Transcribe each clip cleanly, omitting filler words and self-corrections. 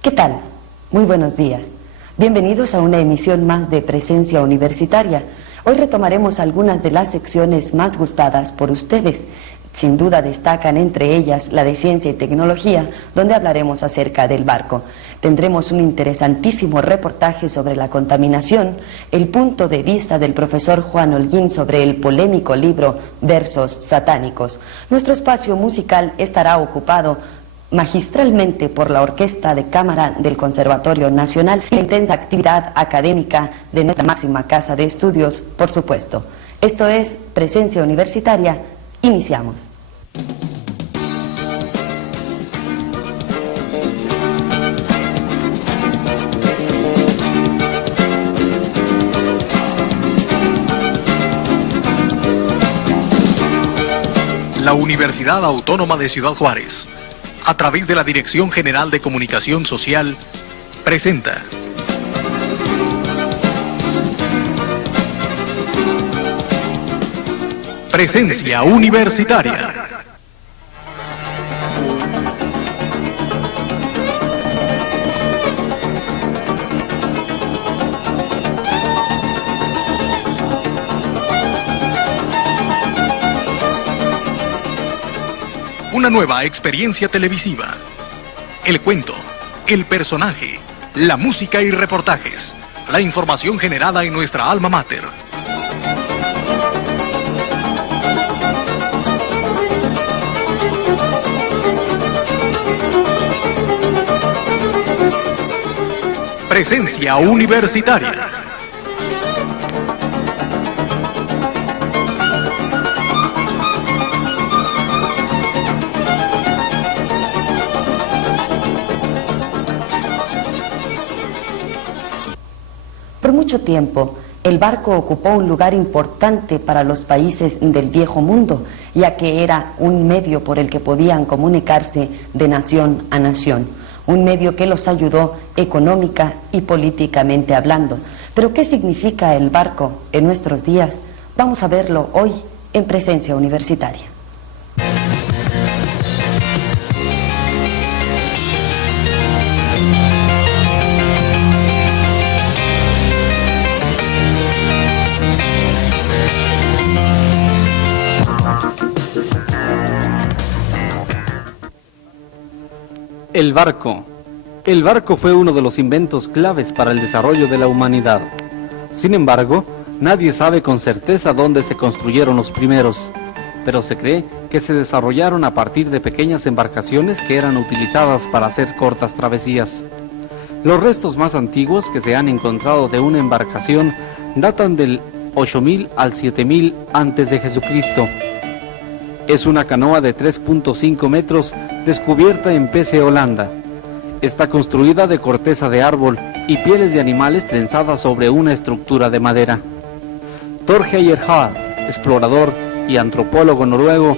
¿Qué tal? Muy buenos días. Bienvenidos a una emisión más de Presencia Universitaria. Hoy retomaremos algunas de las secciones más gustadas por ustedes. Sin duda destacan entre ellas la de Ciencia y Tecnología, donde hablaremos acerca del barco. Tendremos un interesantísimo reportaje sobre la contaminación, el punto de vista del profesor Juan Holguín sobre el polémico libro Versos Satánicos. Nuestro espacio musical estará ocupado magistralmente por la Orquesta de Cámara del Conservatorio Nacional y la intensa actividad académica de nuestra máxima casa de estudios, por supuesto. Esto es Presencia Universitaria. Iniciamos. La Universidad Autónoma de Ciudad Juárez, a través de la Dirección General de Comunicación Social, presenta Presencia Universitaria. Una nueva experiencia televisiva. El cuento, el personaje, la música y reportajes. La información generada en nuestra alma mater. Presencia Universitaria. Por mucho tiempo, el barco ocupó un lugar importante para los países del Viejo Mundo, ya que era un medio por el que podían comunicarse de nación a nación, un medio que los ayudó económica y políticamente hablando. Pero ¿qué significa el barco en nuestros días? Vamos a verlo hoy en Presencia Universitaria. El barco. El barco fue uno de los inventos claves para el desarrollo de la humanidad. Sin embargo, nadie sabe con certeza dónde se construyeron los primeros, pero se cree que se desarrollaron a partir de pequeñas embarcaciones que eran utilizadas para hacer cortas travesías. Los restos más antiguos que se han encontrado de una embarcación datan del 8000 al 7000 antes de Jesucristo. Es una canoa de 3.5 metros descubierta en Pese, Holanda. Está construida de corteza de árbol y pieles de animales trenzadas sobre una estructura de madera. Thor Heyerdahl, explorador y antropólogo noruego,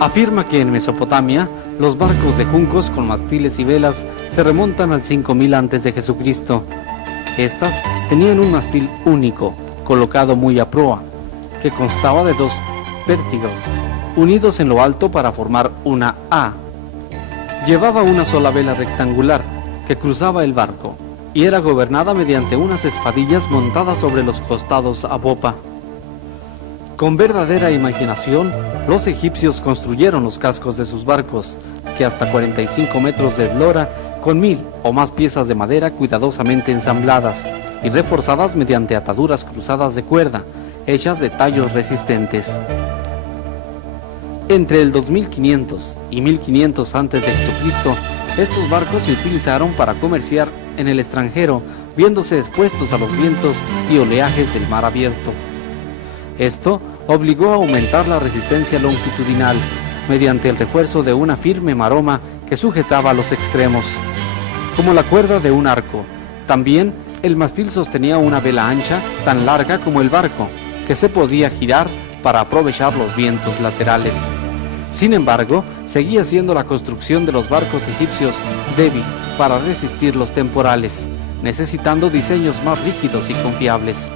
afirma que en Mesopotamia los barcos de juncos con mástiles y velas se remontan al 5000 antes de Jesucristo. Estas tenían un mástil único, colocado muy a proa, que constaba de dos vértigos unidos en lo alto para formar una A. Llevaba una sola vela rectangular que cruzaba el barco y era gobernada mediante unas espadillas montadas sobre los costados a popa. Con verdadera imaginación, los egipcios construyeron los cascos de sus barcos, que hasta 45 metros de eslora, con 1000 o más piezas de madera cuidadosamente ensambladas y reforzadas mediante ataduras cruzadas de cuerda, hechas de tallos resistentes. Entre el 2500 y 1500 antes de Jesucristo, estos barcos se utilizaron para comerciar en el extranjero, viéndose expuestos a los vientos y oleajes del mar abierto. Esto obligó a aumentar la resistencia longitudinal mediante el refuerzo de una firme maroma que sujetaba los extremos, como la cuerda de un arco. También el mástil sostenía una vela ancha tan larga como el barco, que se podía girar para aprovechar los vientos laterales. Sin embargo, seguía siendo la construcción de los barcos egipcios débil para resistir los temporales, necesitando diseños más rígidos y confiables.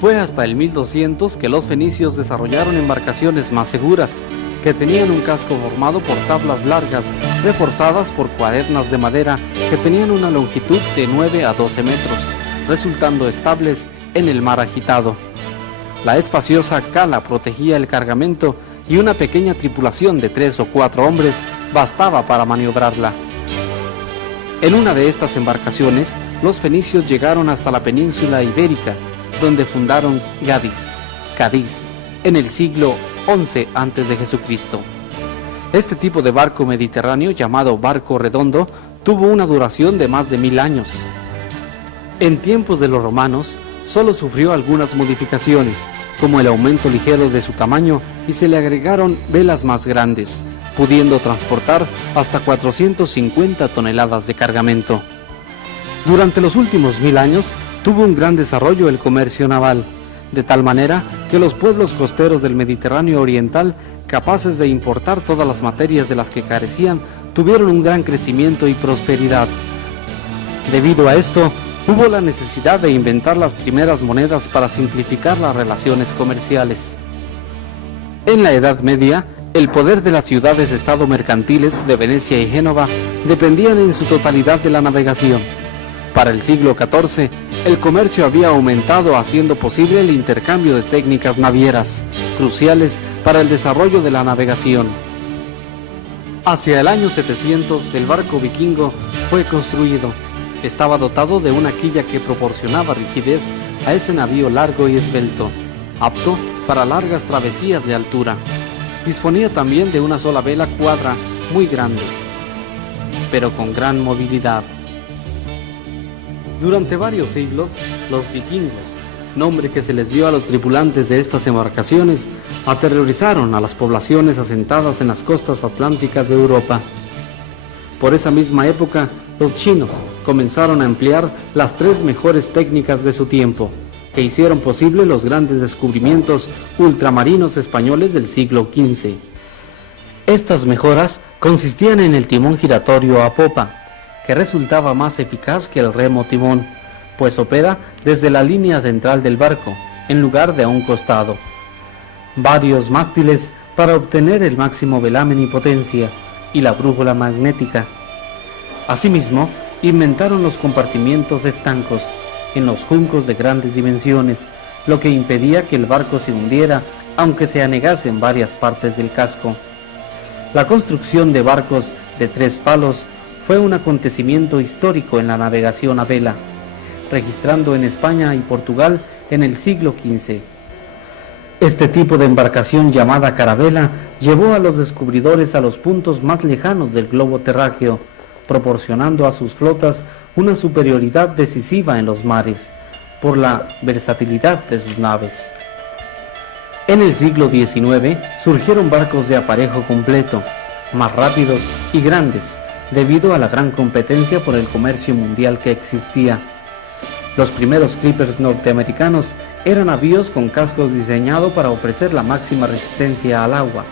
Fue hasta el 1200 que los fenicios desarrollaron embarcaciones más seguras, que tenían un casco formado por tablas largas, reforzadas por cuadernas de madera que tenían una longitud de 9 a 12 metros, resultando estables en el mar agitado. La espaciosa cala protegía el cargamento y una pequeña tripulación de 3 o 4 hombres bastaba para maniobrarla. En una de estas embarcaciones, los fenicios llegaron hasta la península ibérica, donde fundaron Cádiz, en el siglo XI a.C. Este tipo de barco mediterráneo, llamado barco redondo, tuvo una duración de más de 1000 años. En tiempos de los romanos, solo sufrió algunas modificaciones, como el aumento ligero de su tamaño, y se le agregaron velas más grandes, pudiendo transportar hasta 450 toneladas de cargamento. Durante los últimos 1000 años, tuvo un gran desarrollo el comercio naval, de tal manera que los pueblos costeros del Mediterráneo oriental, capaces de importar todas las materias de las que carecían, tuvieron un gran crecimiento y prosperidad. Debido a esto, hubo la necesidad de inventar las primeras monedas para simplificar las relaciones comerciales. En la Edad Media, el poder de las ciudades-estado mercantiles de Venecia y Génova dependían en su totalidad de la navegación. Para el siglo XIV, el comercio había aumentado, haciendo posible el intercambio de técnicas navieras, cruciales para el desarrollo de la navegación. Hacia el año 700, el barco vikingo fue construido. Estaba dotado de una quilla que proporcionaba rigidez a ese navío largo y esbelto, apto para largas travesías de altura. Disponía también de una sola vela cuadra muy grande, pero con gran movilidad. Durante varios siglos, los vikingos, nombre que se les dio a los tripulantes de estas embarcaciones, aterrorizaron a las poblaciones asentadas en las costas atlánticas de Europa. Por esa misma época, los chinos comenzaron a emplear las 3 mejores técnicas de su tiempo, que hicieron posible los grandes descubrimientos ultramarinos españoles del siglo XV. Estas mejoras consistían en el timón giratorio a popa, que resultaba más eficaz que el remo timón, pues opera desde la línea central del barco, en lugar de a un costado. Varios mástiles para obtener el máximo velamen y potencia, y la brújula magnética. Asimismo, inventaron los compartimientos estancos en los juncos de grandes dimensiones, lo que impedía que el barco se hundiera, aunque se anegase en varias partes del casco. La construcción de barcos de 3 palos fue un acontecimiento histórico en la navegación a vela, registrando en España y Portugal en el siglo XV. Este tipo de embarcación, llamada carabela, llevó a los descubridores a los puntos más lejanos del globo terráqueo, proporcionando a sus flotas una superioridad decisiva en los mares, por la versatilidad de sus naves. En el siglo XIX surgieron barcos de aparejo completo, más rápidos y grandes, debido a la gran competencia por el comercio mundial que existía. Los primeros clippers norteamericanos eran navíos con cascos diseñados para ofrecer la máxima resistencia al agua.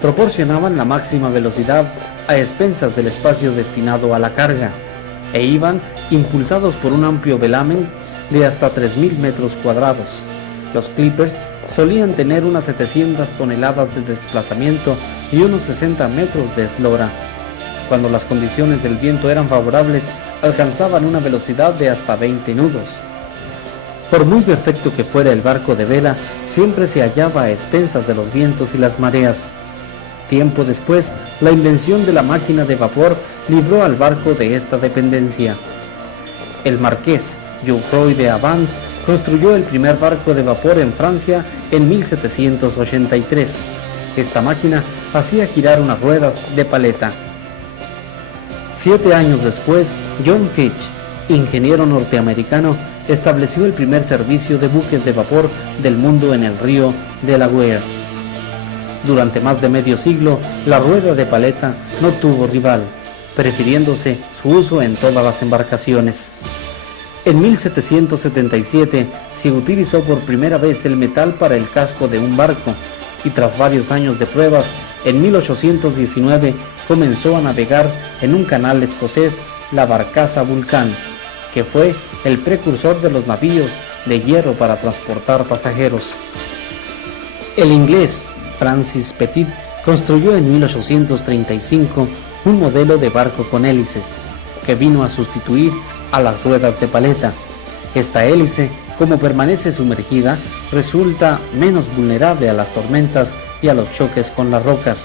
Proporcionaban la máxima velocidad a expensas del espacio destinado a la carga, e iban impulsados por un amplio velamen de hasta 3000 metros cuadrados. Los clippers solían tener unas 700 toneladas de desplazamiento y unos 60 metros de eslora. Cuando las condiciones del viento eran favorables, alcanzaban una velocidad de hasta 20 nudos. Por muy perfecto que fuera el barco de vela, siempre se hallaba a expensas de los vientos y las mareas. Tiempo después, la invención de la máquina de vapor libró al barco de esta dependencia. El marqués Geoffroy d'Avance construyó el primer barco de vapor en Francia en 1783. Esta máquina hacía girar unas ruedas de paleta. 7 años después, John Fitch, ingeniero norteamericano, estableció el primer servicio de buques de vapor del mundo en el río Delaware. Durante más de medio siglo, la rueda de paleta no tuvo rival, prefiriéndose su uso en todas las embarcaciones. En 1777 se utilizó por primera vez el metal para el casco de un barco, y tras varios años de pruebas, en 1819 comenzó a navegar en un canal escocés la barcaza Vulcan, que fue el precursor de los navíos de hierro para transportar pasajeros. El inglés Francis Petit construyó en 1835 un modelo de barco con hélices, que vino a sustituir a las ruedas de paleta. Esta hélice, como permanece sumergida, resulta menos vulnerable a las tormentas y a los choques con las rocas.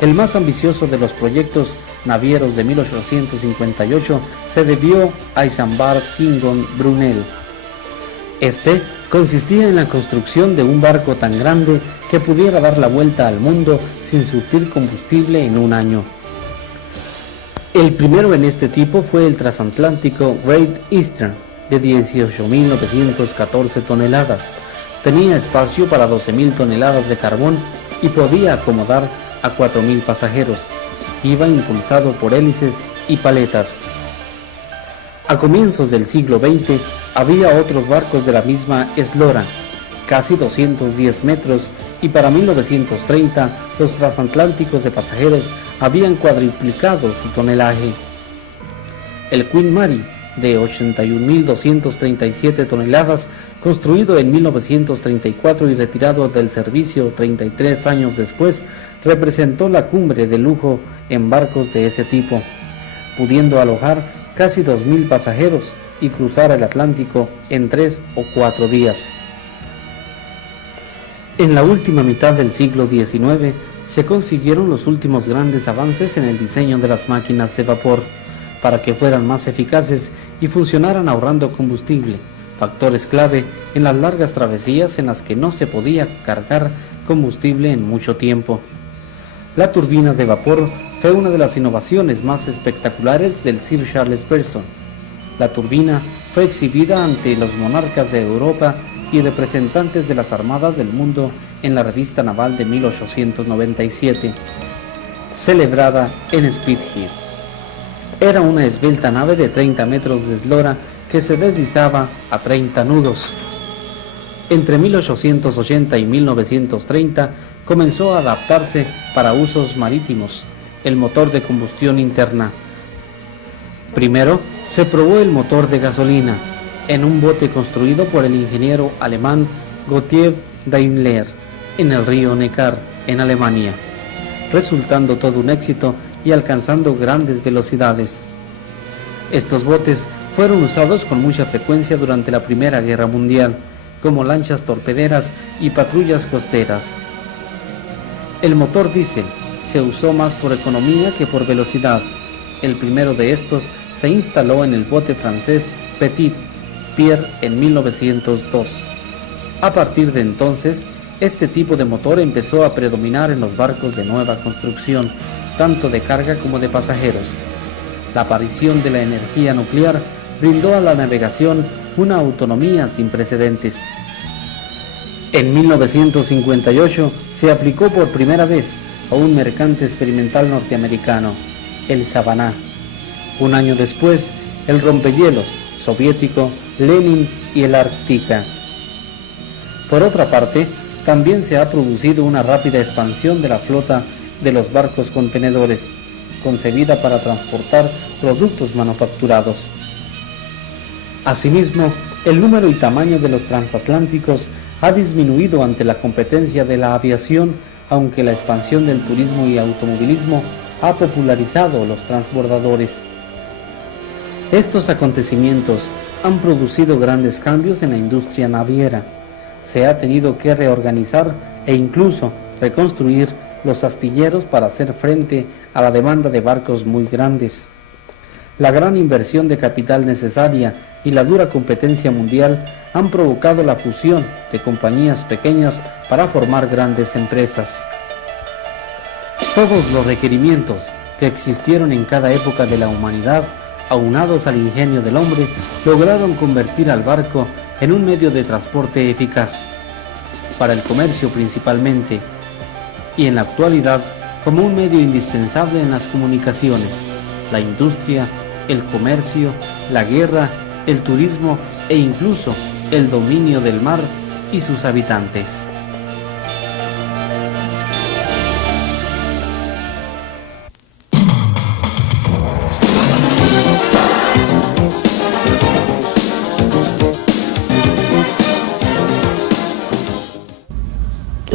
El más ambicioso de los proyectos navieros de 1858 se debió a Isambard Kingon Brunel. Este consistía en la construcción de un barco tan grande que pudiera dar la vuelta al mundo sin surtir combustible en un año. El primero en este tipo fue el transatlántico Great Eastern, de 18.914 toneladas. Tenía espacio para 12.000 toneladas de carbón y podía acomodar a 4.000 pasajeros. Iba impulsado por hélices y paletas. A comienzos del siglo XX había otros barcos de la misma eslora, casi 210 metros, y para 1930 los transatlánticos de pasajeros habían cuadruplicado su tonelaje. El Queen Mary, de 81.237 toneladas, construido en 1934 y retirado del servicio 33 años después, representó la cumbre de lujo en barcos de ese tipo, pudiendo alojar casi 2.000 pasajeros y cruzar el Atlántico en 3 o 4 días. En la última mitad del siglo XIX se consiguieron los últimos grandes avances en el diseño de las máquinas de vapor, para que fueran más eficaces y funcionaran ahorrando combustible, factores clave en las largas travesías en las que no se podía cargar combustible en mucho tiempo. La turbina de vapor fue una de las innovaciones más espectaculares del Sir Charles Berson. La turbina fue exhibida ante los monarcas de Europa y representantes de las armadas del mundo en la revista naval de 1897, celebrada en Spithead. Era una esbelta nave de 30 metros de eslora que se deslizaba a 30 nudos. Entre 1880 y 1930 comenzó a adaptarse para usos marítimos el motor de combustión interna. Primero se probó el motor de gasolina en un bote construido por el ingeniero alemán Gottlieb Daimler en el río Neckar, en Alemania, resultando todo un éxito y alcanzando grandes velocidades. Estos botes fueron usados con mucha frecuencia durante la Primera Guerra Mundial, como lanchas torpederas y patrullas costeras. El motor diésel se usó más por economía que por velocidad. El primero de estos se instaló en el bote francés Petit Pierre en 1902. A partir de entonces, este tipo de motor empezó a predominar en los barcos de nueva construcción, tanto de carga como de pasajeros. La aparición de la energía nuclear brindó a la navegación una autonomía sin precedentes. En 1958 se aplicó por primera vez a un mercante experimental norteamericano, el Savannah. Un año después, el rompehielos soviético Lenin y el Arktika. Por otra parte, también se ha producido una rápida expansión de la flota de los barcos contenedores, concebida para transportar productos manufacturados. Asimismo, el número y tamaño de los transatlánticos ha disminuido ante la competencia de la aviación, aunque la expansión del turismo y automovilismo ha popularizado los transbordadores. Estos acontecimientos han producido grandes cambios en la industria naviera. Se ha tenido que reorganizar e incluso reconstruir los astilleros para hacer frente a la demanda de barcos muy grandes. La gran inversión de capital necesaria y la dura competencia mundial han provocado la fusión de compañías pequeñas para formar grandes empresas. Todos los requerimientos que existieron en cada época de la humanidad, aunados al ingenio del hombre, lograron convertir al barco en un medio de transporte eficaz, para el comercio principalmente, y en la actualidad como un medio indispensable en las comunicaciones, la industria, el comercio, la guerra, el turismo e incluso el dominio del mar y sus habitantes.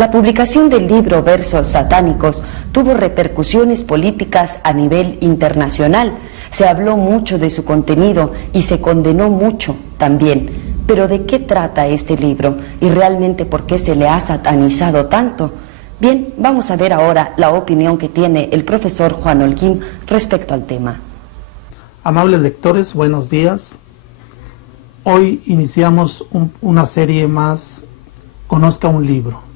La publicación del libro Versos Satánicos tuvo repercusiones políticas a nivel internacional. Se habló mucho de su contenido y se condenó mucho también. Pero ¿de qué trata este libro y realmente por qué se le ha satanizado tanto? Bien, vamos a ver ahora la opinión que tiene el profesor Juan Holguín respecto al tema. Amables lectores, buenos días. Hoy iniciamos una serie más, Conozca un libro.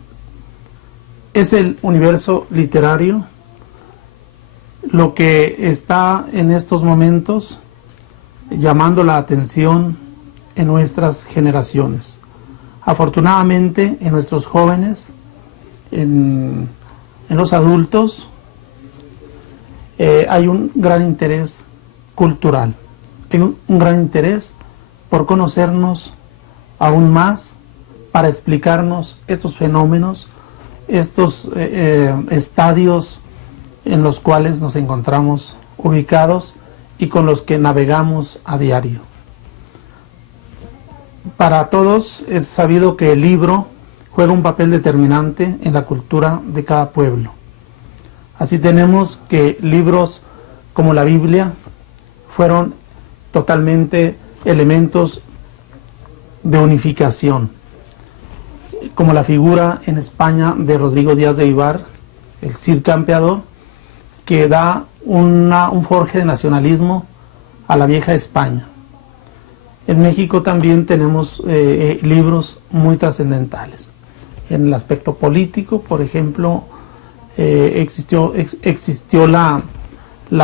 Es el universo literario lo que está en estos momentos llamando la atención en nuestras generaciones. Afortunadamente, en nuestros jóvenes, en los adultos, hay un gran interés cultural, hay un gran interés por conocernos aún más, para explicarnos estos fenómenos, estos estadios en los cuales nos encontramos ubicados y con los que navegamos a diario. Para todos es sabido que el libro juega un papel determinante en la cultura de cada pueblo. Así tenemos que libros como la Biblia fueron totalmente elementos de unificación, como la figura en España de Rodrigo Díaz de Vivar, el Cid Campeador, que da un forje de nacionalismo a la vieja España. En México también tenemos libros muy trascendentales. En el aspecto político, por ejemplo, existió la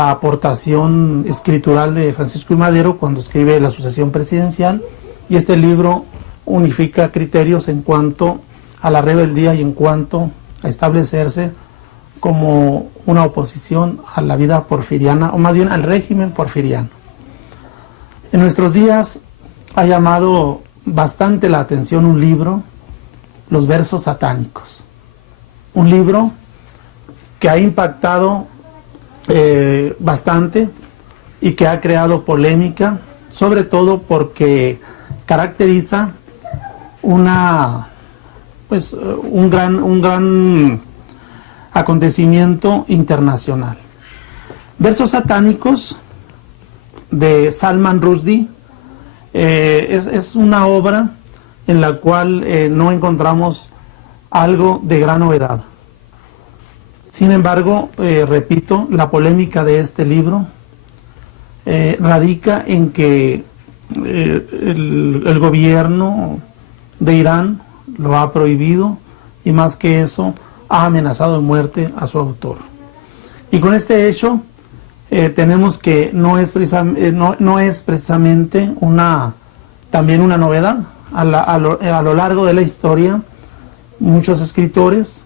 aportación escritural de Francisco I. Madero cuando escribe La sucesión presidencial, y este libro unifica criterios en cuanto a la rebeldía y en cuanto a establecerse como una oposición a la vida porfiriana, o más bien al régimen porfiriano. En nuestros días ha llamado bastante la atención un libro, Los Versos Satánicos. Un libro que ha impactado bastante y que ha creado polémica, sobre todo porque caracteriza un gran acontecimiento internacional. Versos Satánicos de Salman Rushdie es una obra en la cual no encontramos algo de gran novedad. Sin embargo, repito, la polémica de este libro radica en que el gobierno de Irán lo ha prohibido y, más que eso, ha amenazado de muerte a su autor. Y con este hecho tenemos que no es precisamente también una novedad. A lo largo de la historia, muchos escritores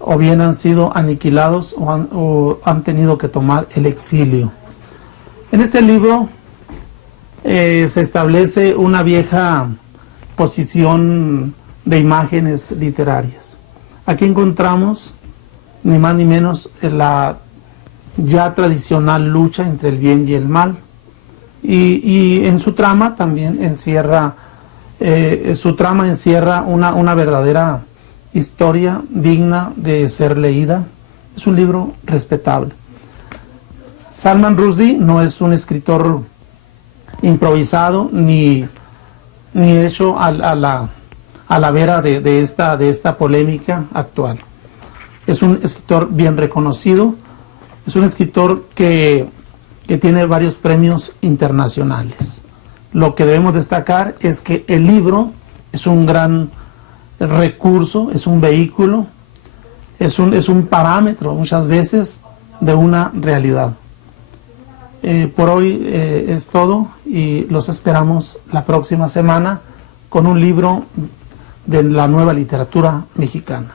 o bien han sido aniquilados o han tenido que tomar el exilio. En este libro se establece una vieja posición de imágenes literarias. Aquí encontramos ni más ni menos la ya tradicional lucha entre el bien y el mal, y en su trama también encierra una verdadera historia digna de ser leída. Es un libro respetable. Salman Rushdie no es un escritor improvisado ni hecho a la vera de esta polémica actual. Es un escritor bien reconocido, es un escritor que tiene varios premios internacionales. Lo que debemos destacar es que el libro es un gran recurso, es un vehículo, es un parámetro muchas veces de una realidad. Por hoy es todo y los esperamos la próxima semana con un libro de la nueva literatura mexicana.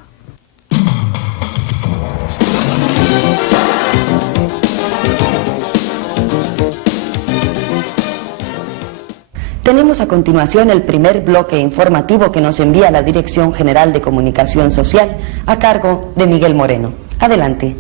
Tenemos a continuación el primer bloque informativo que nos envía la Dirección General de Comunicación Social a cargo de Miguel Moreno. Adelante.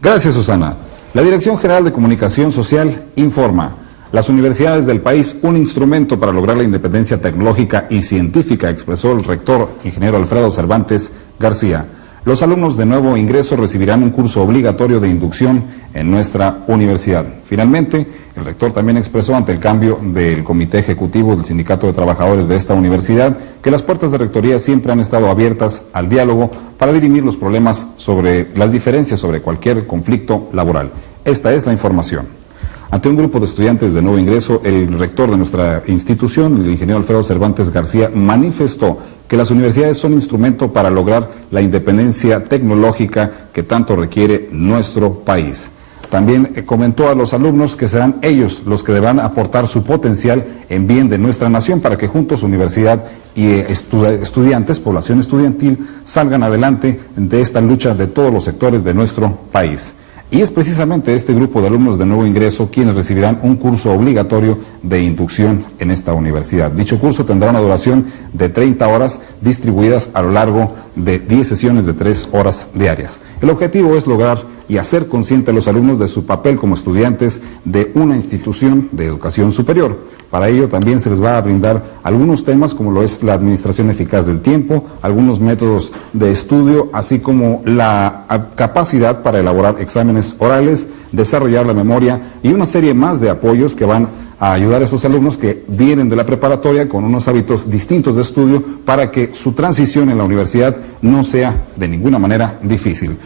Gracias, Susana. La Dirección General de Comunicación Social informa. las universidades del país un instrumento para lograr la independencia tecnológica y científica, expresó el rector, ingeniero Alfredo Cervantes García. Los alumnos de nuevo ingreso recibirán un curso obligatorio de inducción en nuestra universidad. Finalmente, el rector también expresó ante el cambio del comité ejecutivo del Sindicato de Trabajadores de esta universidad que las puertas de rectoría siempre han estado abiertas al diálogo para dirimir los problemas sobre las diferencias sobre cualquier conflicto laboral. Esta es la información. Ante un grupo de estudiantes de nuevo ingreso, el rector de nuestra institución, el ingeniero Alfredo Cervantes García, manifestó que las universidades son instrumento para lograr la independencia tecnológica que tanto requiere nuestro país. También comentó a los alumnos que serán ellos los que deberán aportar su potencial en bien de nuestra nación para que juntos universidad y estudiantes, población estudiantil, salgan adelante de esta lucha de todos los sectores de nuestro país. Y es precisamente este grupo de alumnos de nuevo ingreso quienes recibirán un curso obligatorio de inducción en esta universidad. Dicho curso tendrá una duración de 30 horas distribuidas a lo largo de 10 sesiones de 3 horas diarias. El objetivo es lograr y hacer consciente a los alumnos de su papel como estudiantes de una institución de educación superior. Para ello también se les va a brindar algunos temas como lo es la administración eficaz del tiempo, algunos métodos de estudio, así como la capacidad para elaborar exámenes orales, desarrollar la memoria y una serie más de apoyos que van a ayudar a esos alumnos que vienen de la preparatoria con unos hábitos distintos de estudio para que su transición en la universidad no sea de ninguna manera difícil.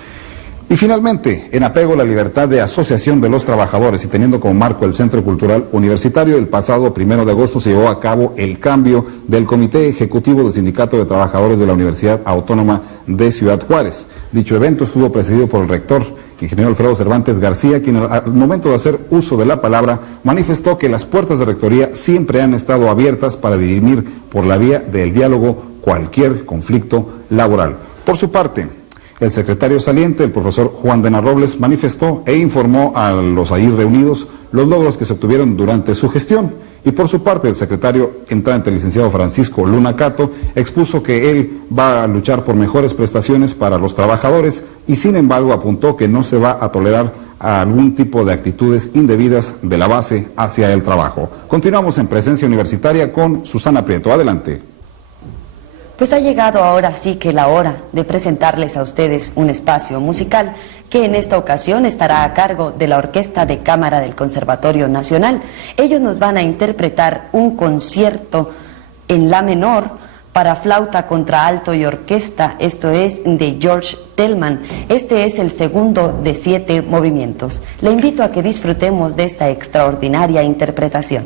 Y finalmente, en apego a la libertad de asociación de los trabajadores y teniendo como marco el Centro Cultural Universitario, el pasado 1 de agosto se llevó a cabo el cambio del Comité Ejecutivo del Sindicato de Trabajadores de la Universidad Autónoma de Ciudad Juárez. Dicho evento estuvo presidido por el rector, ingeniero Alfredo Cervantes García, quien al momento de hacer uso de la palabra manifestó que las puertas de rectoría siempre han estado abiertas para dirimir por la vía del diálogo cualquier conflicto laboral. Por su parte, el secretario saliente, el profesor Juan Dena Robles, manifestó e informó a los ahí reunidos los logros que se obtuvieron durante su gestión. Y por su parte, el secretario entrante, el licenciado Francisco Luna Cato, expuso que él va a luchar por mejores prestaciones para los trabajadores y sin embargo apuntó que no se va a tolerar algún tipo de actitudes indebidas de la base hacia el trabajo. Continuamos en Presencia Universitaria con Susana Prieto. Adelante. Pues ha llegado ahora sí que la hora de presentarles a ustedes un espacio musical que en esta ocasión estará a cargo de la Orquesta de Cámara del Conservatorio Nacional. Ellos nos van a interpretar un concierto en la menor para flauta, contraalto y orquesta, esto es de George Tellman. Este es el segundo de 7 movimientos. Le invito a que disfrutemos de esta extraordinaria interpretación.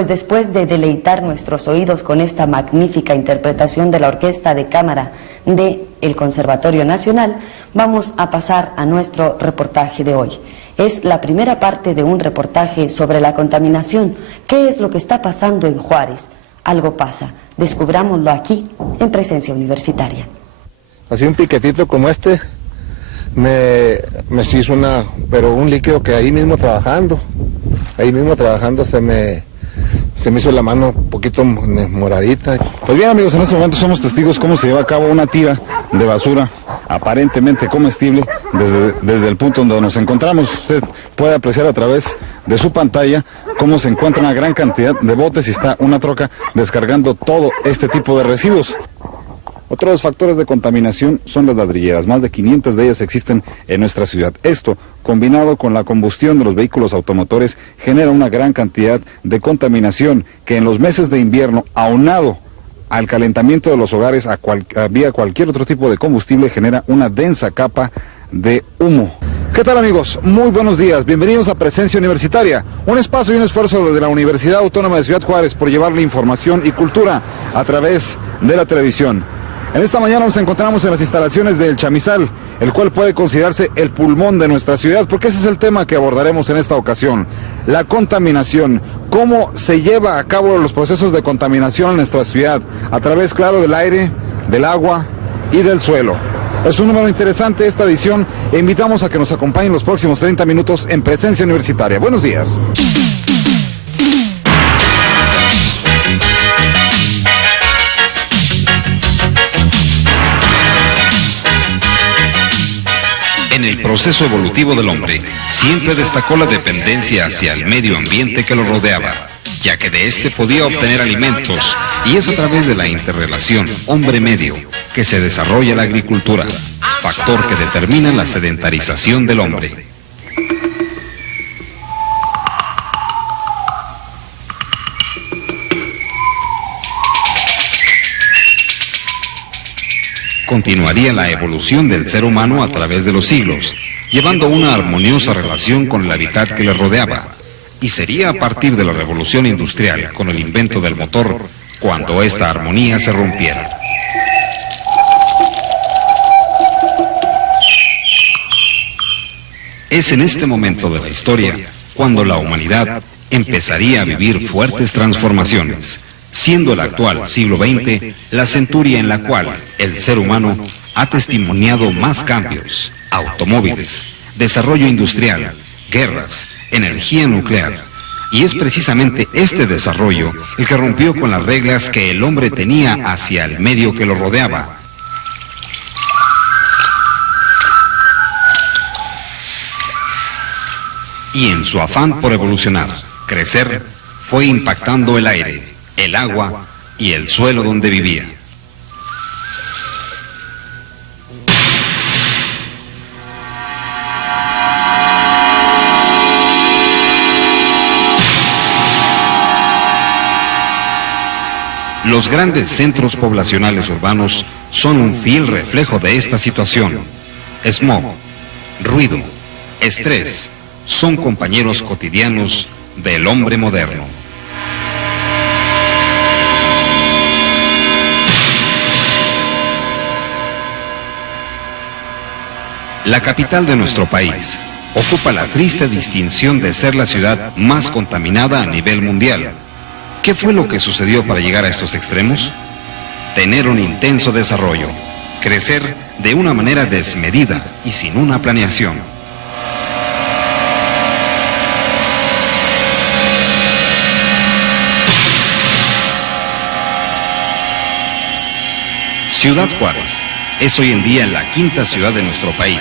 pues después de deleitar nuestros oídos con esta magnífica interpretación de la Orquesta de Cámara del Conservatorio Nacional, vamos a pasar a nuestro reportaje de hoy. Es la primera parte de un reportaje sobre la contaminación. ¿Qué es lo que está pasando en Juárez? Algo pasa. Descubrámoslo aquí, en Presencia Universitaria. Así un piquetito como este, me hizo un líquido que ahí mismo trabajando se me hizo la mano un poquito moradita. Pues bien, amigos, en este momento somos testigos cómo se lleva a cabo una tira de basura aparentemente comestible desde el punto donde nos encontramos. Usted puede apreciar a través de su pantalla cómo se encuentra una gran cantidad de botes y está una troca descargando todo este tipo de residuos. Otro de los factores de contaminación son las ladrilleras. Más de 500 de ellas existen en nuestra ciudad. Esto, combinado con la combustión de los vehículos automotores, genera una gran cantidad de contaminación que en los meses de invierno, aunado al calentamiento de los hogares vía cualquier otro tipo de combustible, genera una densa capa de humo. ¿Qué tal, amigos? Muy buenos días. Bienvenidos a Presencia Universitaria, un espacio y un esfuerzo desde la Universidad Autónoma de Ciudad Juárez por llevarle información y cultura a través de la televisión. En esta mañana nos encontramos en las instalaciones del Chamizal, el cual puede considerarse el pulmón de nuestra ciudad, porque ese es el tema que abordaremos en esta ocasión. La contaminación, cómo se lleva a cabo los procesos de contaminación en nuestra ciudad, a través, claro, del aire, del agua y del suelo. Es un número interesante esta edición e invitamos a que nos acompañen los próximos 30 minutos en Presencia Universitaria. Buenos días. En el proceso evolutivo del hombre, siempre destacó la dependencia hacia el medio ambiente que lo rodeaba, ya que de este podía obtener alimentos, y es a través de la interrelación hombre-medio que se desarrolla la agricultura, factor que determina la sedentarización del hombre. Continuaría la evolución del ser humano a través de los siglos, llevando una armoniosa relación con el hábitat que le rodeaba, y sería a partir de la revolución industrial, con el invento del motor, cuando esta armonía se rompiera. Es en este momento de la historia cuando la humanidad empezaría a vivir fuertes transformaciones, siendo el actual siglo XX la centuria en la cual el ser humano ha testimoniado más cambios: automóviles, desarrollo industrial, guerras, energía nuclear. Y es precisamente este desarrollo el que rompió con las reglas que el hombre tenía hacia el medio que lo rodeaba. Y en su afán por evolucionar, crecer, fue impactando el aire, el agua y el suelo donde vivía. Los grandes centros poblacionales urbanos son un fiel reflejo de esta situación. Smog, ruido, estrés, son compañeros cotidianos del hombre moderno. La capital de nuestro país ocupa la triste distinción de ser la ciudad más contaminada a nivel mundial. ¿Qué fue lo que sucedió para llegar a estos extremos? Tener un intenso desarrollo, crecer de una manera desmedida y sin una planeación. Ciudad Juárez es hoy en día la quinta ciudad de nuestro país.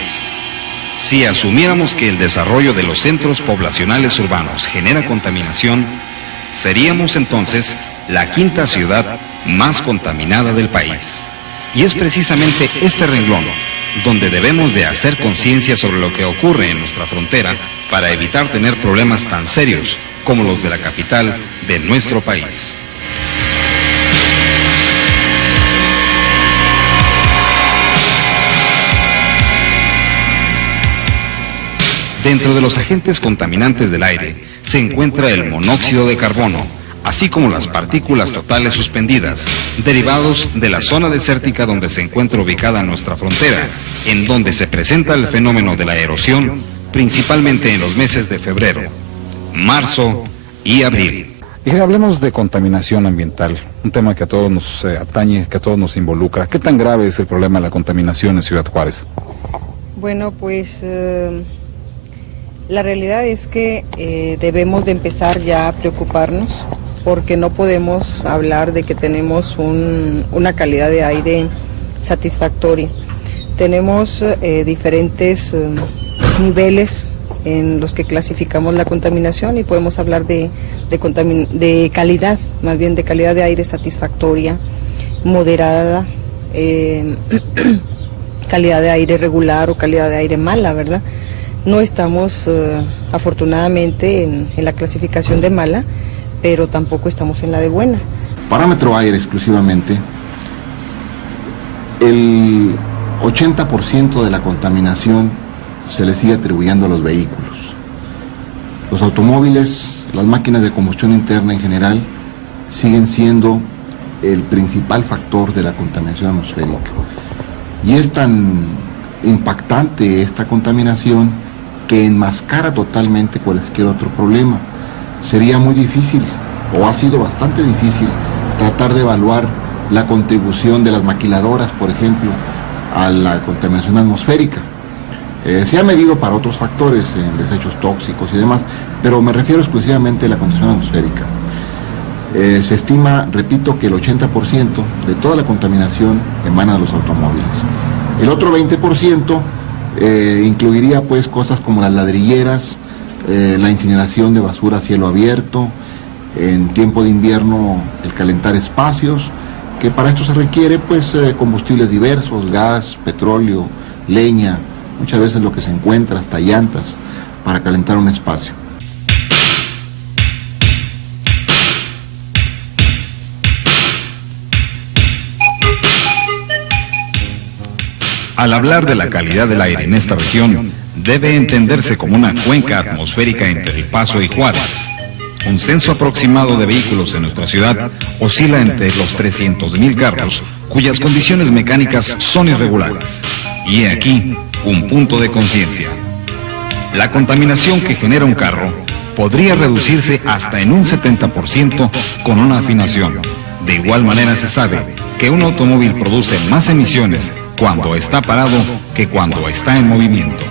Si asumiéramos que el desarrollo de los centros poblacionales urbanos genera contaminación, seríamos entonces la quinta ciudad más contaminada del país. Y es precisamente este renglón donde debemos de hacer conciencia sobre lo que ocurre en nuestra frontera para evitar tener problemas tan serios como los de la capital de nuestro país. Dentro de los agentes contaminantes del aire se encuentra el monóxido de carbono, así como las partículas totales suspendidas, derivados de la zona desértica donde se encuentra ubicada nuestra frontera, en donde se presenta el fenómeno de la erosión, principalmente en los meses de febrero, marzo y abril. Ingeniero, hablemos de contaminación ambiental, un tema que a todos nos atañe, que a todos nos involucra. ¿Qué tan grave es el problema de la contaminación en Ciudad Juárez? Bueno, pues la realidad es que debemos de empezar ya a preocuparnos, porque no podemos hablar de que tenemos una calidad de aire satisfactoria. Tenemos diferentes niveles en los que clasificamos la contaminación y podemos hablar de calidad, más bien de calidad de aire satisfactoria, moderada, calidad de aire regular o calidad de aire mala, ¿verdad? No estamos afortunadamente en la clasificación de mala, pero tampoco estamos en la de buena. Parámetro aire exclusivamente, el 80% de la contaminación se le sigue atribuyendo a los vehículos. Los automóviles, las máquinas de combustión interna en general, siguen siendo el principal factor de la contaminación atmosférica. Y es tan impactante esta contaminación que enmascara totalmente cualquier otro problema. Sería muy difícil, o ha sido bastante difícil, tratar de evaluar la contribución de las maquiladoras, por ejemplo, a la contaminación atmosférica. Se ha medido para otros factores, en desechos tóxicos y demás, pero me refiero exclusivamente a la contaminación atmosférica. Se estima, repito, que el 80% de toda la contaminación emana de los automóviles. El otro 20% incluiría pues cosas como las ladrilleras, la incineración de basura a cielo abierto, en tiempo de invierno el calentar espacios, que para esto se requiere pues combustibles diversos, gas, petróleo, leña, muchas veces lo que se encuentra, hasta llantas, para calentar un espacio. Al hablar de la calidad del aire en esta región, debe entenderse como una cuenca atmosférica entre El Paso y Juárez. Un censo aproximado de vehículos en nuestra ciudad oscila entre los 300,000 carros, cuyas condiciones mecánicas son irregulares. Y he aquí un punto de conciencia. La contaminación que genera un carro podría reducirse hasta en un 70% con una afinación. De igual manera se sabe que un automóvil produce más emisiones cuando está parado que cuando está en movimiento.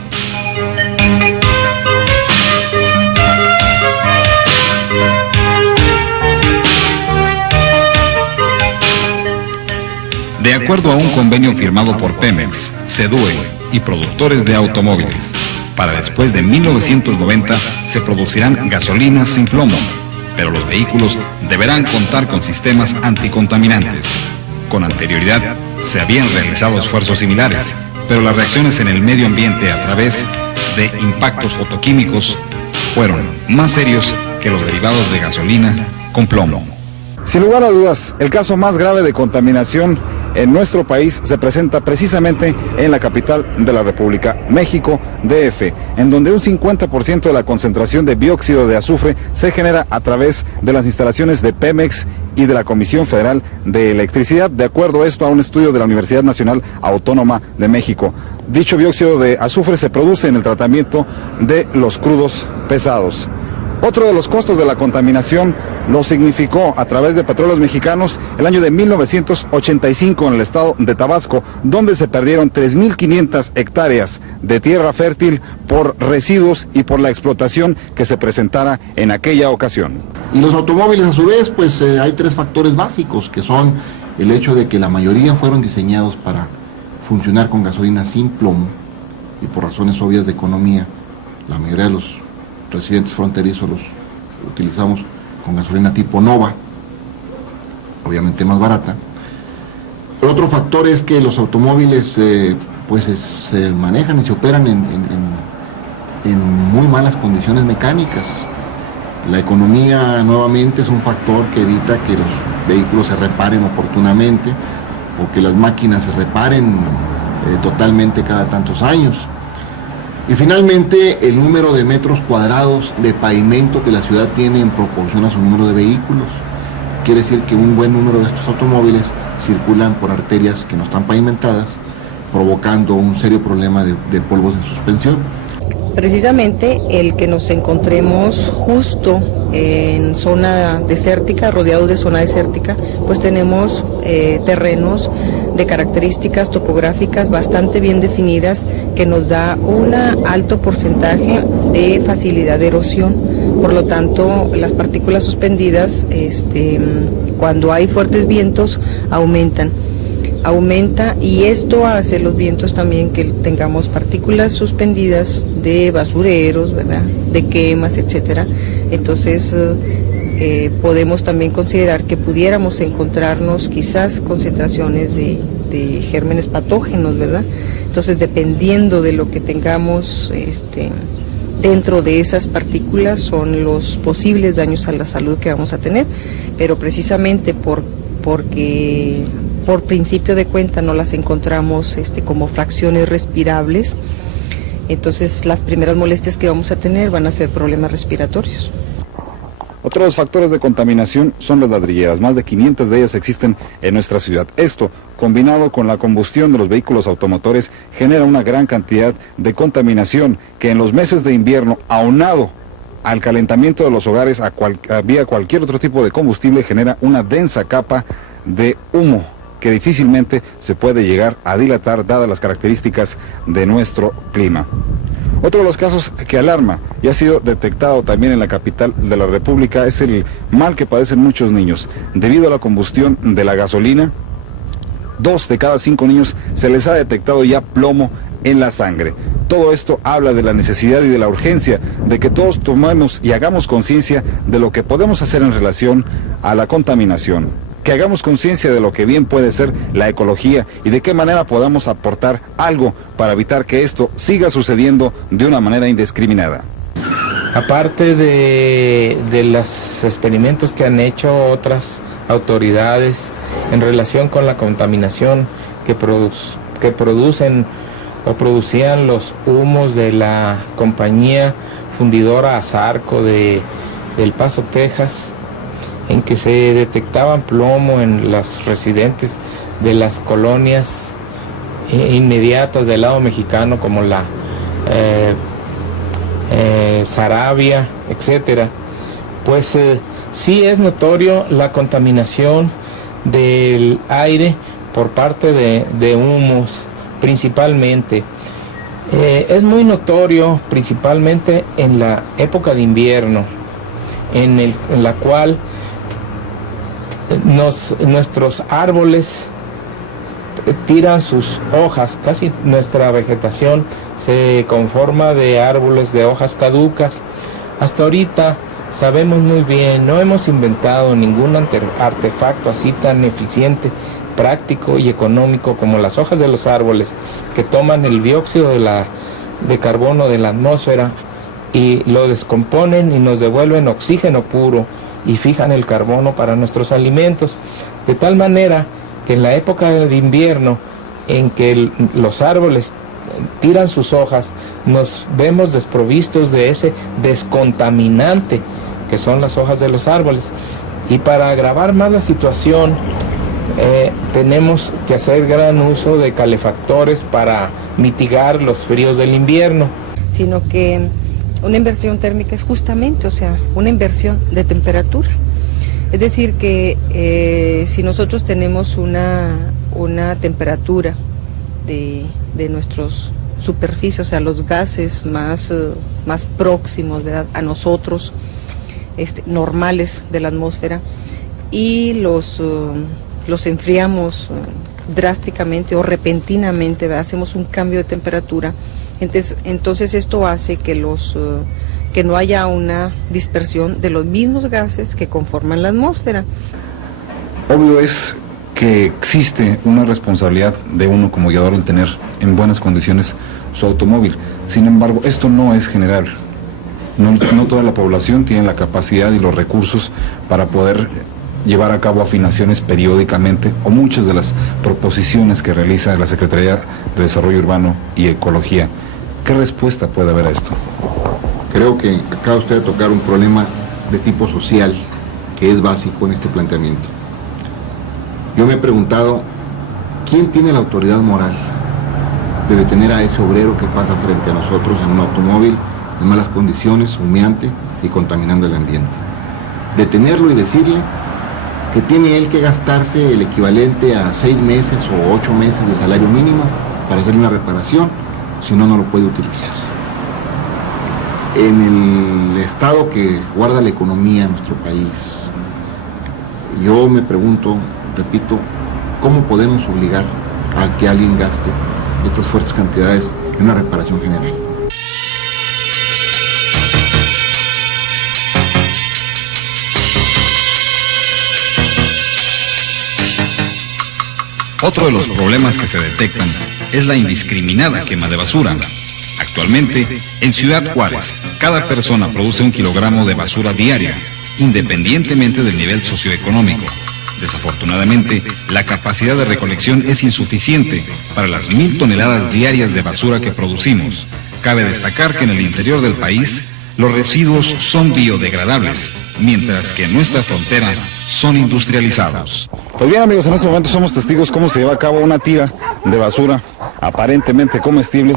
De acuerdo a un convenio firmado por Pemex, SEDUE y productores de automóviles, para después de 1990 se producirán gasolinas sin plomo, pero los vehículos deberán contar con sistemas anticontaminantes. Con anterioridad se habían realizado esfuerzos similares, pero las reacciones en el medio ambiente a través de impactos fotoquímicos fueron más serios que los derivados de gasolina con plomo. Sin lugar a dudas, el caso más grave de contaminación en nuestro país se presenta precisamente en la capital de la República, México, DF, en donde un 50% de la concentración de dióxido de azufre se genera a través de las instalaciones de Pemex y de la Comisión Federal de Electricidad, de acuerdo a esto a un estudio de la Universidad Nacional Autónoma de México. Dicho dióxido de azufre se produce en el tratamiento de los crudos pesados. Otro de los costos de la contaminación lo significó a través de Petróleos Mexicanos el año de 1985 en el estado de Tabasco, donde se perdieron 3.500 hectáreas de tierra fértil por residuos y por la explotación que se presentara en aquella ocasión. Y los automóviles a su vez, pues hay tres factores básicos, que son el hecho de que la mayoría fueron diseñados para funcionar con gasolina sin plomo, y por razones obvias de economía, la mayoría de los residentes fronterizos los utilizamos con gasolina tipo Nova, obviamente más barata. El otro factor es que los automóviles se manejan y se operan en muy malas condiciones mecánicas. La economía nuevamente es un factor que evita que los vehículos se reparen oportunamente o que las máquinas se reparen totalmente cada tantos años. Y finalmente, el número de metros cuadrados de pavimento que la ciudad tiene en proporción a su número de vehículos. quiere decir que un buen número de estos automóviles circulan por arterias que no están pavimentadas, provocando un serio problema de polvos en suspensión. Precisamente el que nos encontremos justo en zona desértica, rodeados de zona desértica, pues tenemos terrenos de características topográficas bastante bien definidas que nos da un alto porcentaje de facilidad de erosión. Por lo tanto, las partículas suspendidas, cuando hay fuertes vientos, aumenta, y esto hace los vientos también que tengamos partículas suspendidas de basureros, ¿verdad?, de quemas, etcétera. Entonces podemos también considerar que pudiéramos encontrarnos quizás concentraciones de gérmenes patógenos, ¿verdad? Entonces, dependiendo de lo que tengamos dentro de esas partículas, son los posibles daños a la salud que vamos a tener, pero precisamente porque por principio de cuenta no las encontramos como fracciones respirables, entonces las primeras molestias que vamos a tener van a ser problemas respiratorios. Otro de los factores de contaminación son las ladrilleras. Más de 500 de ellas existen en nuestra ciudad. Esto, combinado con la combustión de los vehículos automotores, genera una gran cantidad de contaminación que en los meses de invierno, aunado al calentamiento de los hogares vía cualquier otro tipo de combustible, genera una densa capa de humo que difícilmente se puede llegar a dilatar dadas las características de nuestro clima. Otro de los casos que alarma y ha sido detectado también en la capital de la República es el mal que padecen muchos niños. Debido a la combustión de la gasolina, 2 de cada 5 niños se les ha detectado ya plomo en la sangre. Todo esto habla de la necesidad y de la urgencia de que todos tomemos y hagamos conciencia de lo que podemos hacer en relación a la contaminación. Que hagamos conciencia de lo que bien puede ser la ecología y de qué manera podamos aportar algo para evitar que esto siga sucediendo de una manera indiscriminada. Aparte de los experimentos que han hecho otras autoridades en relación con la contaminación que producen o producían los humos de la compañía fundidora Asarco de El Paso, Texas, en que se detectaban plomo en los residentes de las colonias inmediatas del lado mexicano, como la Saravia, etcétera, pues sí es notorio la contaminación del aire por parte de humos, principalmente. Es muy notorio principalmente en la época de invierno, en la cual nuestros árboles tiran sus hojas, casi nuestra vegetación se conforma de árboles de hojas caducas. Hasta ahorita sabemos muy bien, no hemos inventado ningún artefacto así tan eficiente, práctico y económico como las hojas de los árboles, que toman el dióxido de carbono de la atmósfera y lo descomponen y nos devuelven oxígeno puro y fijan el carbono para nuestros alimentos, de tal manera que en la época de invierno, en que los árboles tiran sus hojas, nos vemos desprovistos de ese descontaminante que son las hojas de los árboles. Y para agravar más la situación, tenemos que hacer gran uso de calefactores para mitigar los fríos del invierno. Sino que una inversión térmica es justamente, una inversión de temperatura. Es decir, que si nosotros tenemos una temperatura de nuestros superficies, los gases más próximos a nosotros, normales de la atmósfera, y los enfriamos drásticamente o repentinamente, ¿verdad? Hacemos un cambio de temperatura. Entonces esto hace que no haya una dispersión de los mismos gases que conforman la atmósfera. Obvio es que existe una responsabilidad de uno como guiador en tener en buenas condiciones su automóvil. Sin embargo, esto no es general. No toda la población tiene la capacidad y los recursos para poder llevar a cabo afinaciones periódicamente o muchas de las proposiciones que realiza la Secretaría de Desarrollo Urbano y Ecología. ¿Qué respuesta puede haber a esto? Creo que acaba usted de tocar un problema de tipo social que es básico en este planteamiento. Yo me he preguntado, ¿quién tiene la autoridad moral de detener a ese obrero que pasa frente a nosotros en un automóvil en malas condiciones, humeante y contaminando el ambiente? Detenerlo y decirle que tiene él que gastarse el equivalente a 6 meses o 8 meses de salario mínimo para hacer una reparación, si no, no lo puede utilizar. En el estado que guarda la economía en nuestro país, yo me pregunto, repito, ¿cómo podemos obligar a que alguien gaste estas fuertes cantidades en una reparación general? Otro de los problemas que se detectan es la indiscriminada quema de basura. Actualmente, en Ciudad Juárez, cada persona produce 1 kilogramo de basura diaria, independientemente del nivel socioeconómico. Desafortunadamente, la capacidad de recolección es insuficiente para las 1000 toneladas diarias de basura que producimos. Cabe destacar que en el interior del país, los residuos son biodegradables, mientras que en nuestra frontera son industrializados. Pues bien, amigos, en este momento somos testigos cómo se lleva a cabo una tira de basura aparentemente comestible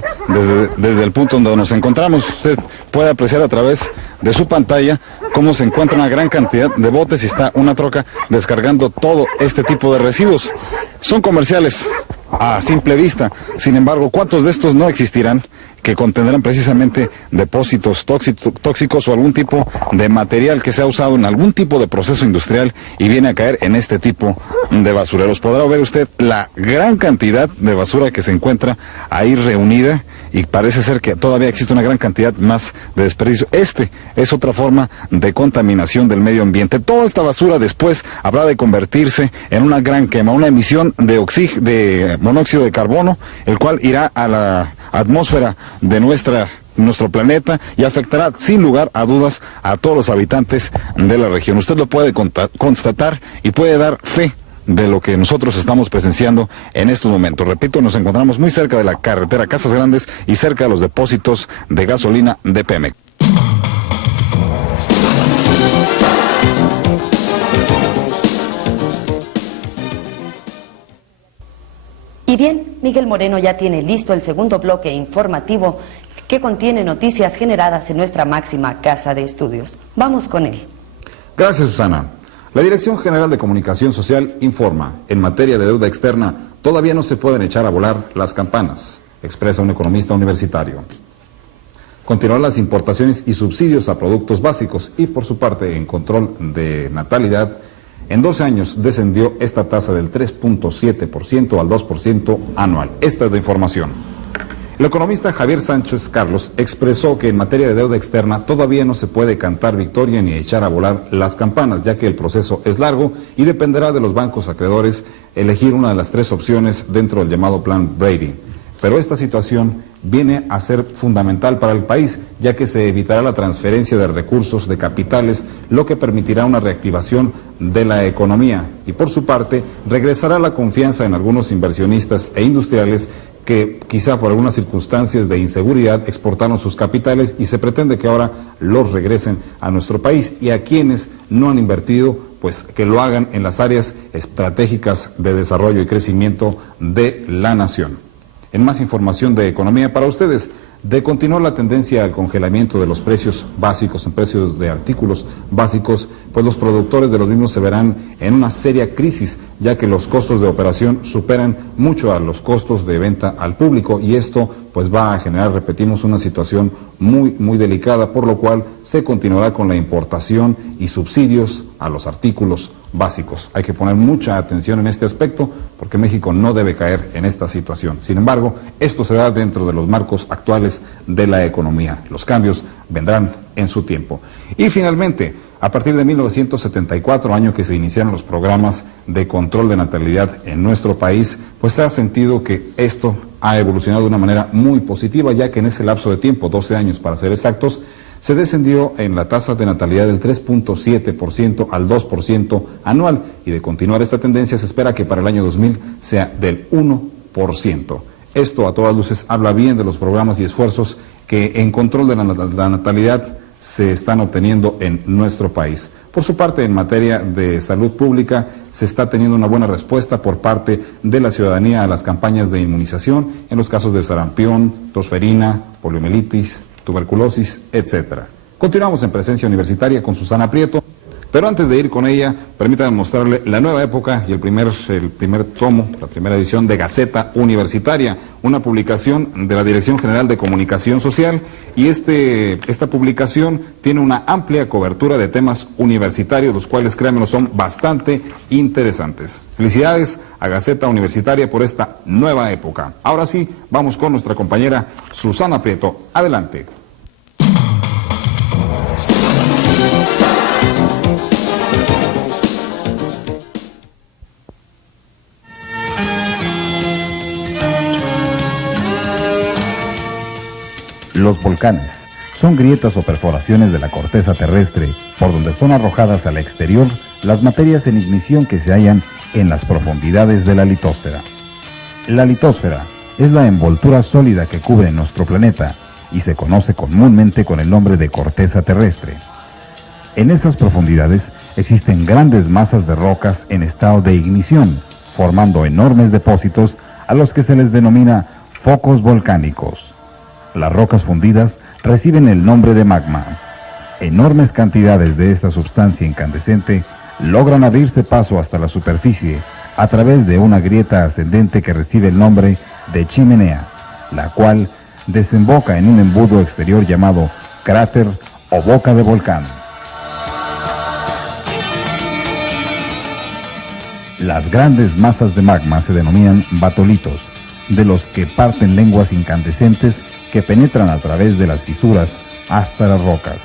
desde el punto donde nos encontramos. Usted puede apreciar a través de su pantalla cómo se encuentra una gran cantidad de botes y está una troca descargando todo este tipo de residuos. Son comerciales a simple vista, sin embargo, ¿cuántos de estos no existirán que contendrán precisamente depósitos tóxicos o algún tipo de material que se ha usado en algún tipo de proceso industrial y viene a caer en este tipo de basureros? Podrá ver usted la gran cantidad de basura que se encuentra ahí reunida y parece ser que todavía existe una gran cantidad más de desperdicio. Este es otra forma de contaminación del medio ambiente. Toda esta basura después habrá de convertirse en una gran quema, una emisión de monóxido de carbono, el cual irá a la atmósfera de nuestro planeta y afectará sin lugar a dudas a todos los habitantes de la región. Usted lo puede constatar y puede dar fe de lo que nosotros estamos presenciando en estos momentos. Repito, nos encontramos muy cerca de la carretera Casas Grandes y cerca de los depósitos de gasolina de Pemex. Y bien, Miguel Moreno ya tiene listo el segundo bloque informativo que contiene noticias generadas en nuestra máxima casa de estudios. Vamos con él. Gracias, Susana. La Dirección General de Comunicación Social informa, en materia de deuda externa, todavía no se pueden echar a volar las campanas, expresa un economista universitario. Continuarán las importaciones y subsidios a productos básicos y, por su parte, en control de natalidad, en 12 años descendió esta tasa del 3.7% al 2% anual. Esta es la información. El economista Javier Sánchez Carlos expresó que en materia de deuda externa todavía no se puede cantar victoria ni echar a volar las campanas, ya que el proceso es largo y dependerá de los bancos acreedores elegir una de las 3 opciones dentro del llamado Plan Brady. Pero esta situación viene a ser fundamental para el país, ya que se evitará la transferencia de recursos de capitales, lo que permitirá una reactivación de la economía. Y por su parte, regresará la confianza en algunos inversionistas e industriales que quizá por algunas circunstancias de inseguridad exportaron sus capitales y se pretende que ahora los regresen a nuestro país. Y a quienes no han invertido, pues que lo hagan en las áreas estratégicas de desarrollo y crecimiento de la nación. En más información de economía para ustedes, de continuar la tendencia al congelamiento de los precios básicos, en precios de artículos básicos, pues los productores de los mismos se verán en una seria crisis, ya que los costos de operación superan mucho a los costos de venta al público y esto pues va a generar, repetimos, una situación muy delicada, por lo cual se continuará con la importación y subsidios a los artículos básicos. Hay que poner mucha atención en este aspecto porque México no debe caer en esta situación. Sin embargo, esto se da dentro de los marcos actuales de la economía. Los cambios vendrán en su tiempo. Y finalmente, a partir de 1974, año que se iniciaron los programas de control de natalidad en nuestro país, pues se ha sentido que esto ha evolucionado de una manera muy positiva, ya que en ese lapso de tiempo, 12 años para ser exactos, se descendió en la tasa de natalidad del 3.7% al 2% anual, y de continuar esta tendencia se espera que para el año 2000 sea del 1%. Esto a todas luces habla bien de los programas y esfuerzos que en control de la natalidad se están obteniendo en nuestro país. Por su parte, en materia de salud pública, se está teniendo una buena respuesta por parte de la ciudadanía a las campañas de inmunización en los casos de sarampión, tosferina, poliomielitis, tuberculosis, etc. Continuamos en Presencia Universitaria con Susana Prieto. Pero antes de ir con ella, permítanme mostrarle la nueva época y el primer tomo, la primera edición de Gaceta Universitaria, una publicación de la Dirección General de Comunicación Social, y esta publicación tiene una amplia cobertura de temas universitarios, los cuales, créanmelo, son bastante interesantes. Felicidades a Gaceta Universitaria por esta nueva época. Ahora sí, vamos con nuestra compañera Susana Prieto. Adelante. Los volcanes son grietas o perforaciones de la corteza terrestre por donde son arrojadas al exterior las materias en ignición que se hallan en las profundidades de la litosfera. La litosfera es la envoltura sólida que cubre nuestro planeta y se conoce comúnmente con el nombre de corteza terrestre. En esas profundidades existen grandes masas de rocas en estado de ignición, formando enormes depósitos a los que se les denomina focos volcánicos. Las rocas fundidas reciben el nombre de magma. Enormes cantidades de esta sustancia incandescente logran abrirse paso hasta la superficie a través de una grieta ascendente que recibe el nombre de chimenea, la cual desemboca en un embudo exterior llamado cráter o boca de volcán. Las grandes masas de magma se denominan batolitos, de los que parten lenguas incandescentes que penetran a través de las fisuras hasta las rocas.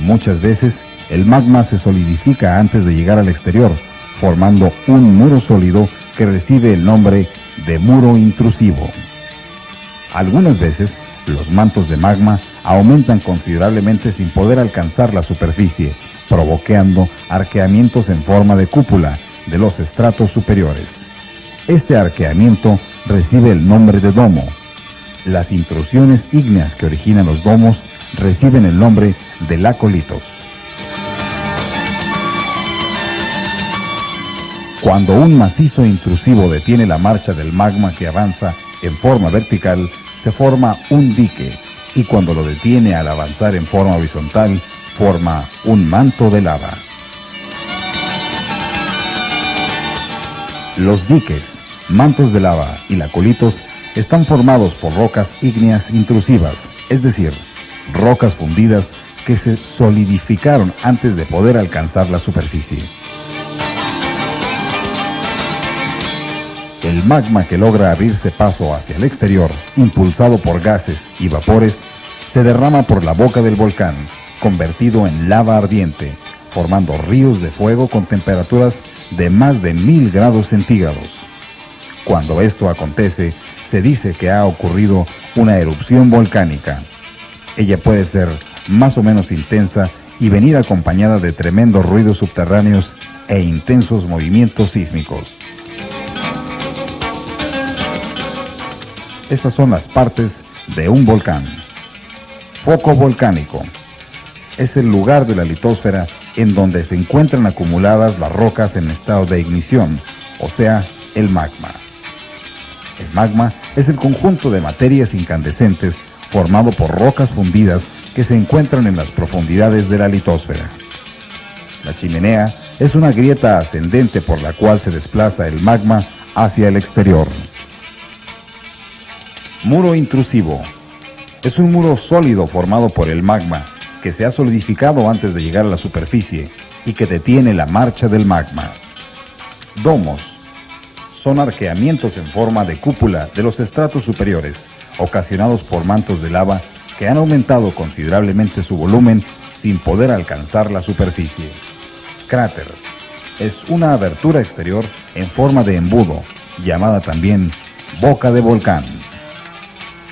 Muchas veces el magma se solidifica antes de llegar al exterior, formando un muro sólido que recibe el nombre de muro intrusivo. Algunas veces los mantos de magma aumentan considerablemente sin poder alcanzar la superficie, provocando arqueamientos en forma de cúpula de los estratos superiores. Este arqueamiento recibe el nombre de domo. Las intrusiones ígneas que originan los domos reciben el nombre de lacolitos. Cuando un macizo intrusivo detiene la marcha del magma que avanza en forma vertical, se forma un dique, y cuando lo detiene al avanzar en forma horizontal, forma un manto de lava. Los diques, mantos de lava y lacolitos están formados por rocas ígneas intrusivas, es decir, rocas fundidas que se solidificaron antes de poder alcanzar la superficie. El magma que logra abrirse paso hacia el exterior, impulsado por gases y vapores, se derrama por la boca del volcán, convertido en lava ardiente, formando ríos de fuego con temperaturas de más de 1000 grados centígrados. Cuando esto acontece, se dice que ha ocurrido una erupción volcánica. Ella puede ser más o menos intensa y venir acompañada de tremendos ruidos subterráneos e intensos movimientos sísmicos. Estas son las partes de un volcán. Foco volcánico. Es el lugar de la litosfera en donde se encuentran acumuladas las rocas en estado de ignición, o sea, el magma. El magma es el conjunto de materias incandescentes formado por rocas fundidas que se encuentran en las profundidades de la litosfera. La chimenea es una grieta ascendente por la cual se desplaza el magma hacia el exterior. Muro intrusivo. Es un muro sólido formado por el magma que se ha solidificado antes de llegar a la superficie y que detiene la marcha del magma. Domos. Son arqueamientos en forma de cúpula de los estratos superiores, ocasionados por mantos de lava que han aumentado considerablemente su volumen sin poder alcanzar la superficie. Cráter. Es una abertura exterior en forma de embudo, llamada también boca de volcán.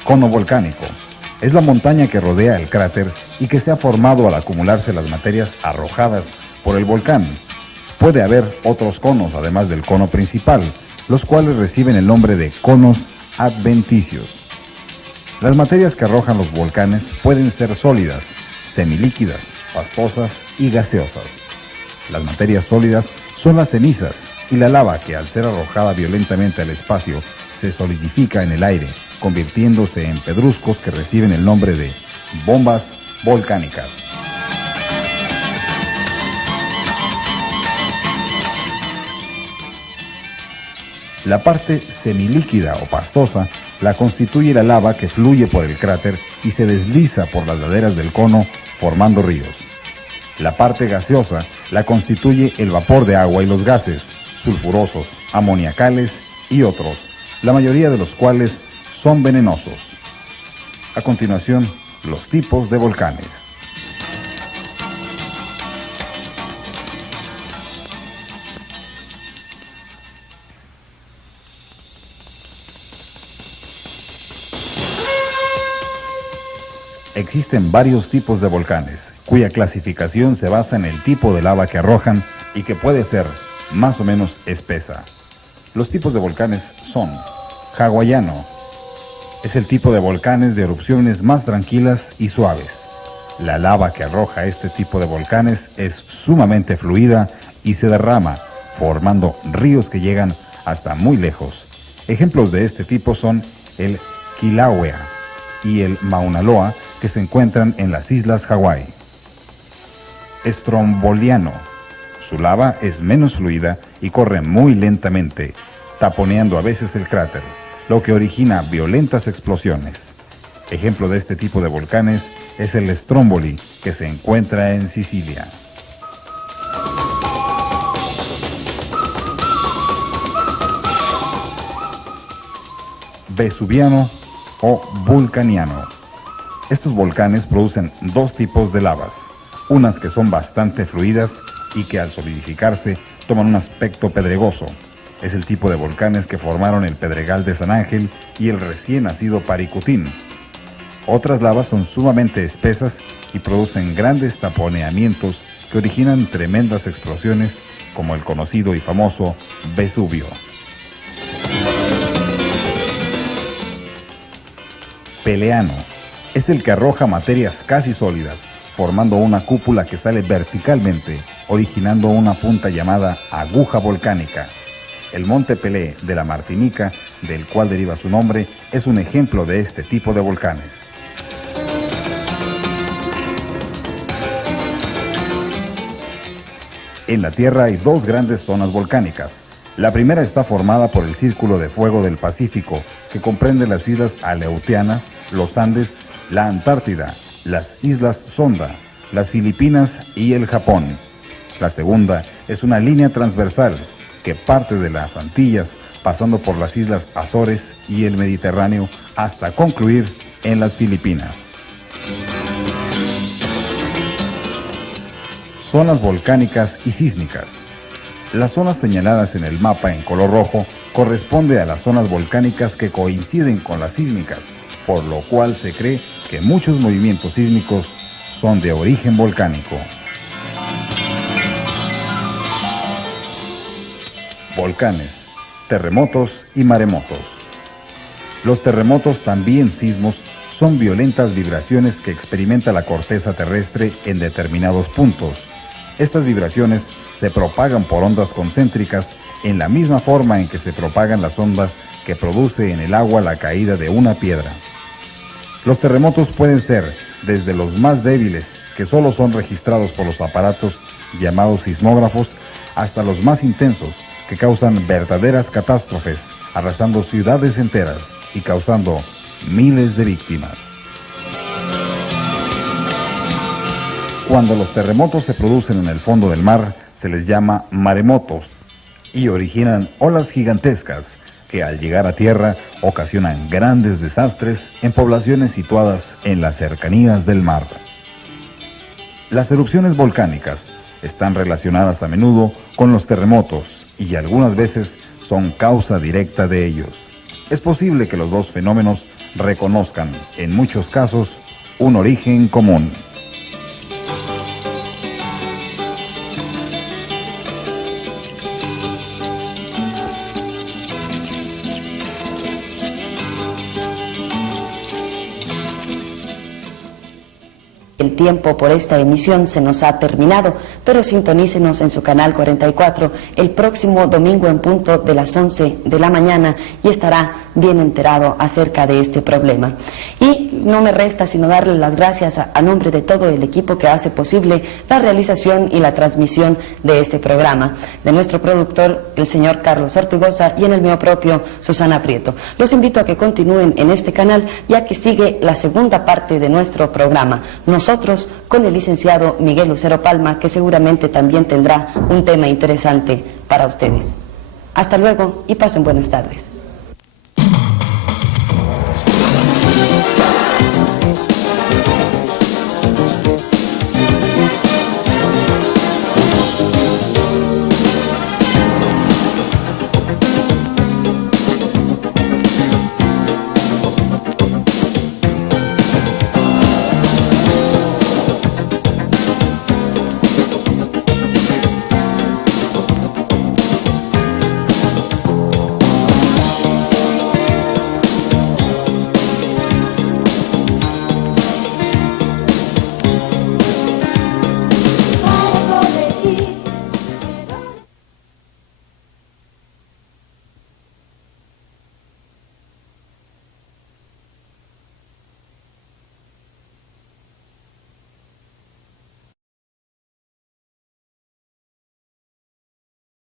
Cono volcánico. Es la montaña que rodea el cráter y que se ha formado al acumularse las materias arrojadas por el volcán. Puede haber otros conos además del cono principal, los cuales reciben el nombre de conos adventicios. Las materias que arrojan los volcanes pueden ser sólidas, semilíquidas, pastosas y gaseosas. Las materias sólidas son las cenizas y la lava que al ser arrojada violentamente al espacio se solidifica en el aire, convirtiéndose en pedruscos que reciben el nombre de bombas volcánicas. La parte semilíquida o pastosa la constituye la lava que fluye por el cráter y se desliza por las laderas del cono formando ríos. La parte gaseosa la constituye el vapor de agua y los gases, sulfurosos, amoniacales y otros, la mayoría de los cuales son venenosos. A continuación, los tipos de volcanes. Existen varios tipos de volcanes, cuya clasificación se basa en el tipo de lava que arrojan y que puede ser más o menos espesa. Los tipos de volcanes son: hawaiano, es el tipo de volcanes de erupciones más tranquilas y suaves. La lava que arroja este tipo de volcanes es sumamente fluida y se derrama, formando ríos que llegan hasta muy lejos. Ejemplos de este tipo son el Kilauea y el Mauna Loa, que se encuentran en las islas Hawái. Stromboliano. Su lava es menos fluida y corre muy lentamente, taponeando a veces el cráter, lo que origina violentas explosiones. Ejemplo de este tipo de volcanes es el Stromboli, que se encuentra en Sicilia. Vesuviano o vulcaniano. Estos volcanes producen dos tipos de lavas, unas que son bastante fluidas y que al solidificarse toman un aspecto pedregoso. Es el tipo de volcanes que formaron el Pedregal de San Ángel y el recién nacido Paricutín. Otras lavas son sumamente espesas y producen grandes taponeamientos que originan tremendas explosiones, como el conocido y famoso Vesubio. Peleano. Es el que arroja materias casi sólidas, formando una cúpula que sale verticalmente, originando una punta llamada aguja volcánica. El monte Pelé de la Martinica, del cual deriva su nombre, es un ejemplo de este tipo de volcanes. En la Tierra hay dos grandes zonas volcánicas. La primera está formada por el Círculo de Fuego del Pacífico, que comprende las islas Aleutianas, los Andes, la Antártida, las Islas Sonda, las Filipinas y el Japón. La segunda es una línea transversal que parte de las Antillas, pasando por las Islas Azores y el Mediterráneo hasta concluir en las Filipinas. Zonas volcánicas y sísmicas. Las zonas señaladas en el mapa en color rojo corresponde a las zonas volcánicas que coinciden con las sísmicas, por lo cual se cree que muchos movimientos sísmicos son de origen volcánico. Volcanes, terremotos y maremotos. Los terremotos, también sismos, son violentas vibraciones que experimenta la corteza terrestre en determinados puntos. Estas vibraciones se propagan por ondas concéntricas en la misma forma en que se propagan las ondas que produce en el agua la caída de una piedra. Los terremotos pueden ser desde los más débiles, que solo son registrados por los aparatos llamados sismógrafos, hasta los más intensos, que causan verdaderas catástrofes, arrasando ciudades enteras y causando miles de víctimas. Cuando los terremotos se producen en el fondo del mar, se les llama maremotos y originan olas gigantescas que al llegar a tierra ocasionan grandes desastres en poblaciones situadas en las cercanías del mar. Las erupciones volcánicas están relacionadas a menudo con los terremotos y algunas veces son causa directa de ellos. Es posible que los dos fenómenos reconozcan, en muchos casos, un origen común. El tiempo por esta emisión se nos ha terminado, pero sintonícenos en su canal 44 el próximo domingo en punto de las 11 de la mañana y estará bien enterado acerca de este problema. Y no me resta sino darle las gracias a nombre de todo el equipo que hace posible la realización y la transmisión de este programa, de nuestro productor, el señor Carlos Ortigoza, y en el mío propio, Susana Prieto. Los invito a que continúen en este canal, ya que sigue la segunda parte de nuestro programa. Nosotros con el licenciado Miguel Lucero Palma, que seguramente también tendrá un tema interesante para ustedes. Hasta luego y pasen buenas tardes.